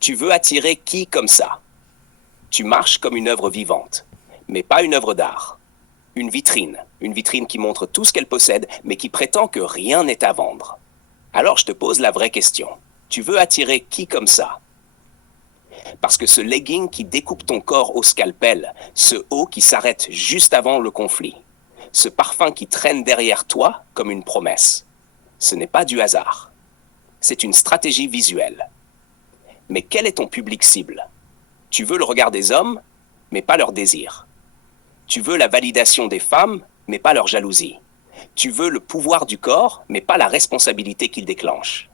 Tu veux attirer qui comme ça? Tu marches comme une œuvre vivante, mais pas une œuvre d'art. Une vitrine qui montre tout ce qu'elle possède, mais qui prétend que rien n'est à vendre. Alors je te pose la vraie question. Tu veux attirer qui comme ça? Parce que ce legging qui découpe ton corps au scalpel, ce haut qui s'arrête juste avant le conflit, ce parfum qui traîne derrière toi comme une promesse, ce n'est pas du hasard. C'est une stratégie visuelle. Mais quel est ton public cible? Tu veux le regard des hommes, mais pas leur désir. Tu veux la validation des femmes, mais pas leur jalousie. Tu veux le pouvoir du corps, mais pas la responsabilité qu'il déclenche.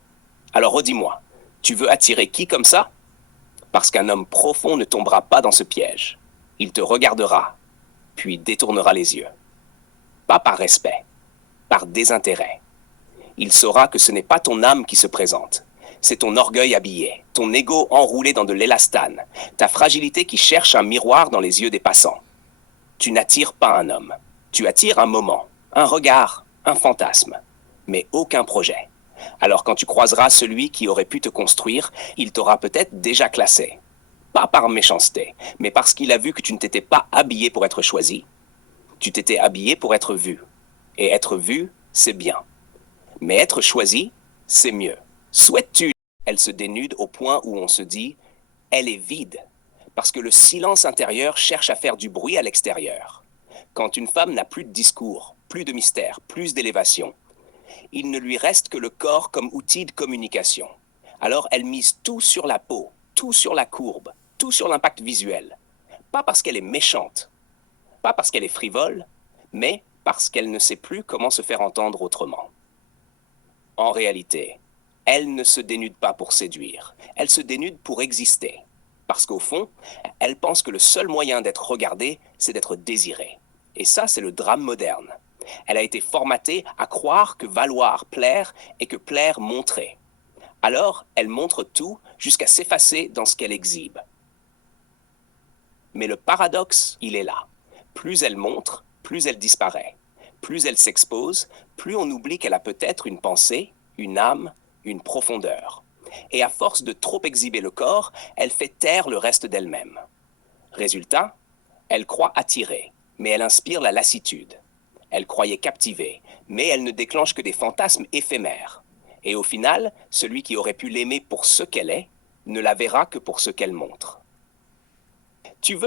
Alors redis-moi, tu veux attirer qui comme ça? Parce qu'un homme profond ne tombera pas dans ce piège. Il te regardera, puis détournera les yeux. Pas par respect, par désintérêt. Il saura que ce n'est pas ton âme qui se présente. C'est ton orgueil habillé, ton ego enroulé dans de l'élastane, ta fragilité qui cherche un miroir dans les yeux des passants. Tu n'attires pas un homme. Tu attires un moment, un regard, un fantasme, mais aucun projet. Alors quand tu croiseras celui qui aurait pu te construire, il t'aura peut-être déjà classé. Pas par méchanceté, mais parce qu'il a vu que tu ne t'étais pas habillé pour être choisi. Tu t'étais habillé pour être vu. Et être vu, c'est bien. Mais être choisi, c'est mieux. Souhaites-tu? Elle se dénude au point où on se dit, elle est vide. Parce que le silence intérieur cherche à faire du bruit à l'extérieur. Quand une femme n'a plus de discours, plus de mystère, plus d'élévation, il ne lui reste que le corps comme outil de communication. Alors elle mise tout sur la peau, tout sur la courbe, tout sur l'impact visuel. Pas parce qu'elle est méchante, pas parce qu'elle est frivole, mais parce qu'elle ne sait plus comment se faire entendre autrement. En réalité, elle ne se dénude pas pour séduire, elle se dénude pour exister. Parce qu'au fond, elle pense que le seul moyen d'être regardée, c'est d'être désirée. Et ça, c'est le drame moderne. Elle a été formatée à croire que valoir plaire et que plaire montrer. Alors, elle montre tout jusqu'à s'effacer dans ce qu'elle exhibe. Mais le paradoxe, il est là. Plus elle montre, plus elle disparaît. Plus elle s'expose, plus on oublie qu'elle a peut-être une pensée, une âme, une profondeur. Et à force de trop exhiber le corps, elle fait taire le reste d'elle-même. Résultat, elle croit attirer, mais elle inspire la lassitude. Elle croyait captiver, mais elle ne déclenche que des fantasmes éphémères. Et au final, celui qui aurait pu l'aimer pour ce qu'elle est, ne la verra que pour ce qu'elle montre. Tu veux